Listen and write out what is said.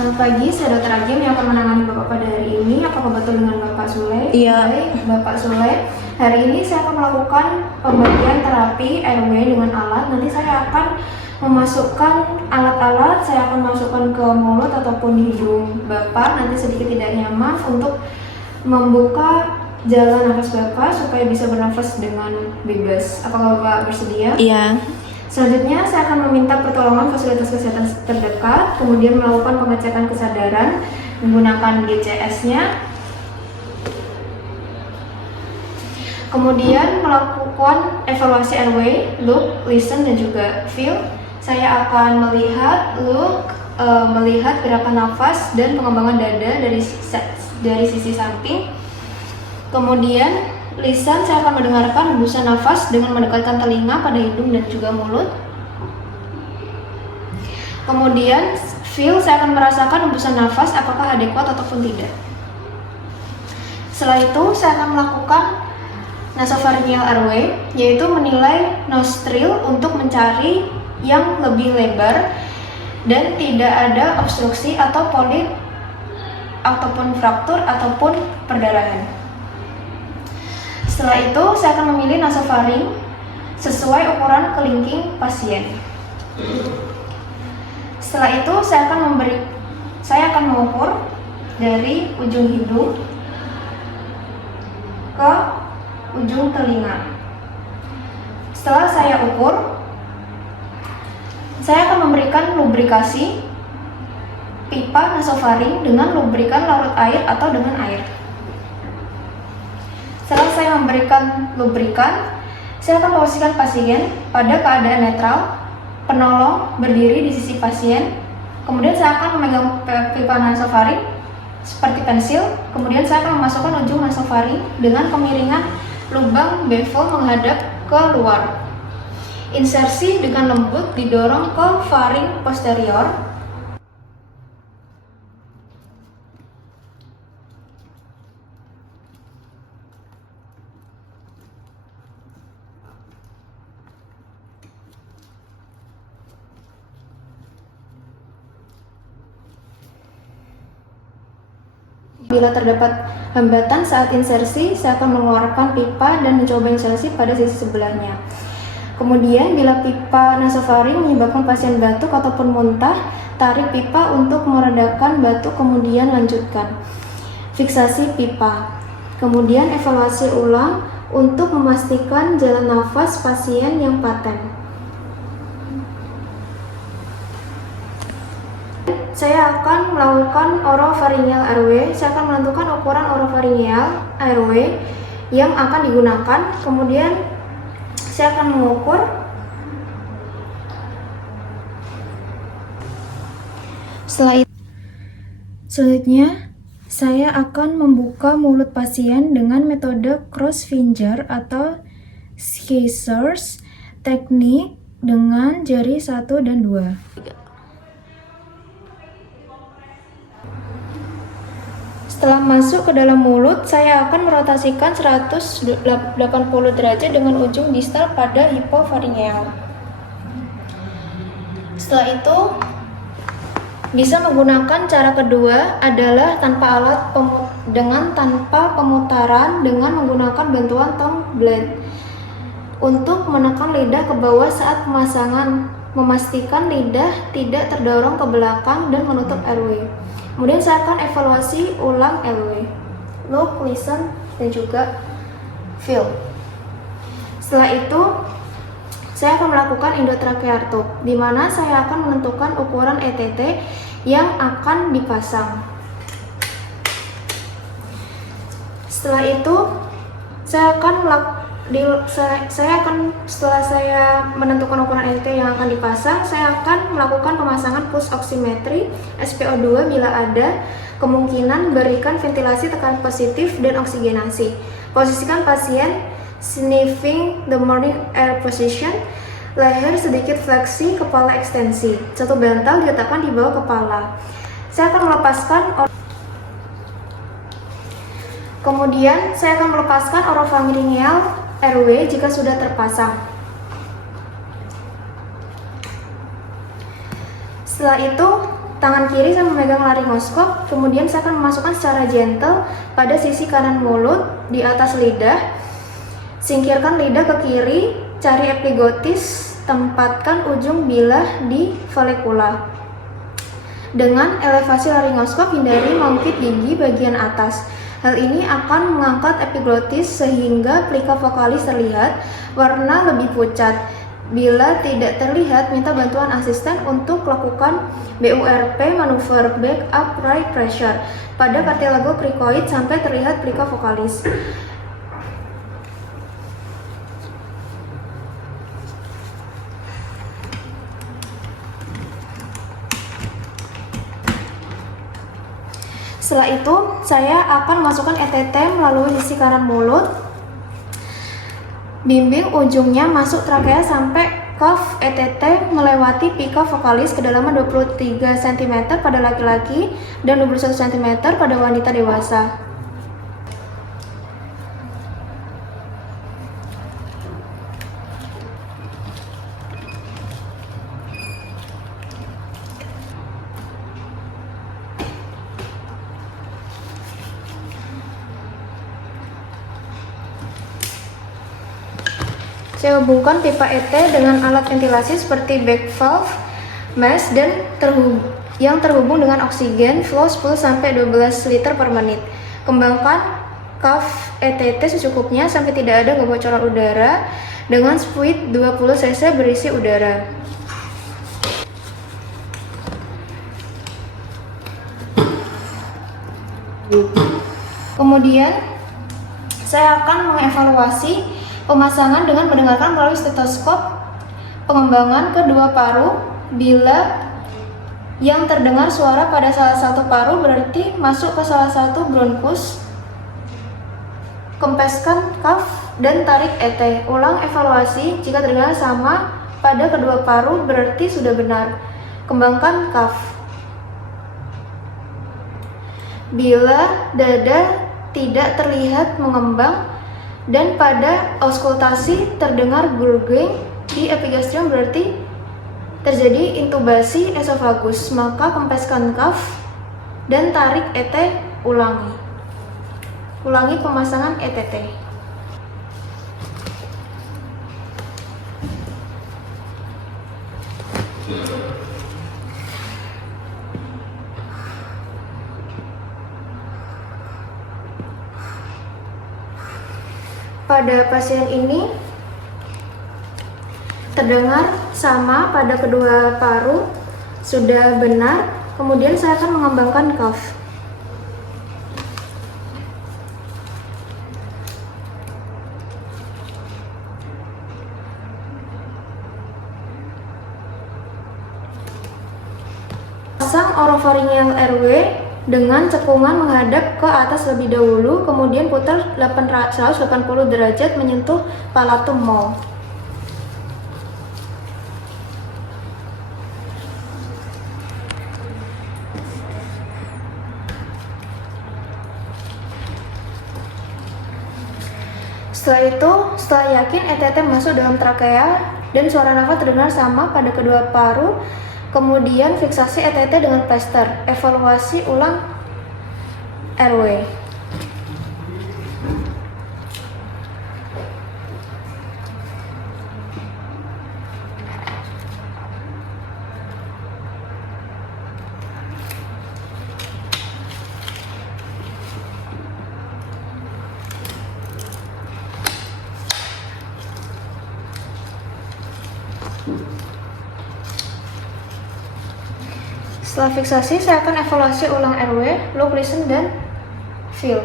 Selamat pagi, saya Dr. Agim yang akan menangani Bapak pada hari ini. Apakah betul dengan Bapak Sule? Iya. Baik, Bapak Sule. Hari ini saya akan melakukan pembagian terapi airway dengan alat. Nanti saya akan memasukkan alat-alat, saya akan masukkan ke mulut ataupun hidung Bapak. Nanti sedikit tidak nyaman untuk membuka jalan nafas Bapak supaya bisa bernafas dengan bebas. Apakah Bapak bersedia? Iya. Selanjutnya, saya akan meminta pertolongan fasilitas kesehatan terdekat, kemudian melakukan pengecekan kesadaran menggunakan GCS-nya, kemudian melakukan evaluasi airway, look, listen, dan juga feel. Saya akan melihat, melihat gerakan nafas dan pengembangan dada dari sisi samping. Kemudian lisan, saya akan mendengarkan hembusan nafas dengan mendekatkan telinga pada hidung dan juga mulut. Kemudian feel, saya akan merasakan hembusan nafas apakah adekuat ataupun tidak. Setelah itu saya akan melakukan nasopharyngeal airway, yaitu menilai nostril untuk mencari yang lebih lebar dan tidak ada obstruksi atau polip ataupun fraktur ataupun perdarahan. Setelah itu, saya akan memilih nasofaring sesuai ukuran kelingking pasien. Setelah itu, saya akan mengukur dari ujung hidung ke ujung telinga. Setelah saya ukur, saya akan memberikan lubrikasi pipa nasofaring dengan lubrikan larut air atau dengan air. Setelah saya memberikan lubrikan, saya akan memposisikan pasien pada keadaan netral, penolong berdiri di sisi pasien. Kemudian saya akan memegang pipa nasofaring seperti pensil. Kemudian saya akan memasukkan ujung nasofaring dengan kemiringan lubang bevel menghadap ke luar. Insersi dengan lembut didorong ke faring posterior. Bila terdapat hambatan saat insersi, saya akan mengeluarkan pipa dan mencoba insersi pada sisi sebelahnya. Kemudian, bila pipa nasofaring menyebabkan pasien batuk ataupun muntah, tarik pipa untuk meredakan batuk, kemudian lanjutkan fiksasi pipa. Kemudian, evaluasi ulang untuk memastikan jalan nafas pasien yang paten. Saya akan melakukan oropharyngeal airway. Saya akan menentukan ukuran oropharyngeal airway yang akan digunakan. Kemudian saya akan mengukur. Selanjutnya, saya akan membuka mulut pasien dengan metode cross finger atau scissors, teknik dengan jari 1 dan 2. Setelah masuk ke dalam mulut, saya akan merotasikan 180 derajat dengan ujung distal pada hipopharyngeal. Setelah itu, bisa menggunakan cara kedua adalah tanpa pemutaran dengan menggunakan bantuan tongue blade untuk menekan lidah ke bawah saat pemasangan, memastikan lidah tidak terdorong ke belakang dan menutup airway. Kemudian saya akan evaluasi ulang airway, look, listen, dan juga feel. Setelah itu, saya akan melakukan endotracheartope, di mana saya akan menentukan ukuran ETT yang akan dipasang. Setelah itu, setelah saya menentukan ukuran ETT yang akan dipasang, saya akan melakukan pemasangan pulse oximetry SpO2 bila ada kemungkinan, berikan ventilasi tekanan positif dan oksigenasi. Posisikan pasien sniffing the morning air position, leher sedikit fleksi, kepala ekstensi. Satu bantal diletakkan di bawah kepala. Saya akan melepaskan Kemudian saya akan melepaskan oropharyngeal airway jika sudah terpasang. Setelah itu, tangan kiri saya memegang laryngoskop, kemudian saya akan memasukkan secara gentle pada sisi kanan mulut di atas lidah. Singkirkan lidah ke kiri, cari epiglottis, tempatkan ujung bilah di valvula. Dengan elevasi laryngoskop, hindari mengungkit gigi bagian atas. Hal ini akan mengangkat epiglottis sehingga plika vokalis terlihat, warna lebih pucat. Bila tidak terlihat, minta bantuan asisten untuk lakukan BURP, manuver back upright pressure, pada kartilago krikoid sampai terlihat plika vokalis. Setelah itu, saya akan masukkan ETT melalui sisi kanan mulut. Bimbing ujungnya masuk trakea sampai cuff ETT melewati pika vokalis kedalaman 23 cm pada laki-laki dan 21 cm pada wanita dewasa. Saya hubungkan pipa ET dengan alat ventilasi seperti back valve, mask, dan yang terhubung dengan oksigen flow 10-12 liter per menit. Kembangkan cuff ETT secukupnya sampai tidak ada kebocoran udara dengan fluid 20 cc berisi udara. Kemudian saya akan mengevaluasi pemasangan dengan mendengarkan melalui stetoskop pengembangan kedua paru. Bila yang terdengar suara pada salah satu paru berarti masuk ke salah satu bronkus. Kempeskan cuff dan tarik ET. Ulang evaluasi, jika terdengar sama pada kedua paru berarti sudah benar. Kembangkan cuff. Bila dada tidak terlihat mengembang dan pada auskultasi terdengar gurgling di epigastrium berarti terjadi intubasi esofagus, maka kempeskan cuff dan tarik ET. Ulangi pemasangan ETT. Pada pasien ini terdengar sama pada kedua paru, sudah benar. Kemudian saya akan mengembangkan cuff. Pasang orofaringeal airway dengan cekungan menghadap ke atas lebih dahulu, kemudian putar 180 derajat menyentuh palatum maw. Setelah itu, setelah yakin ETT masuk dalam trakea dan suara nafas terdengar sama pada kedua paru, kemudian fiksasi ETT dengan plester. Evaluasi ulang airway. Setelah fiksasi, saya akan evaluasi ulang airway, look, listen, dan feel.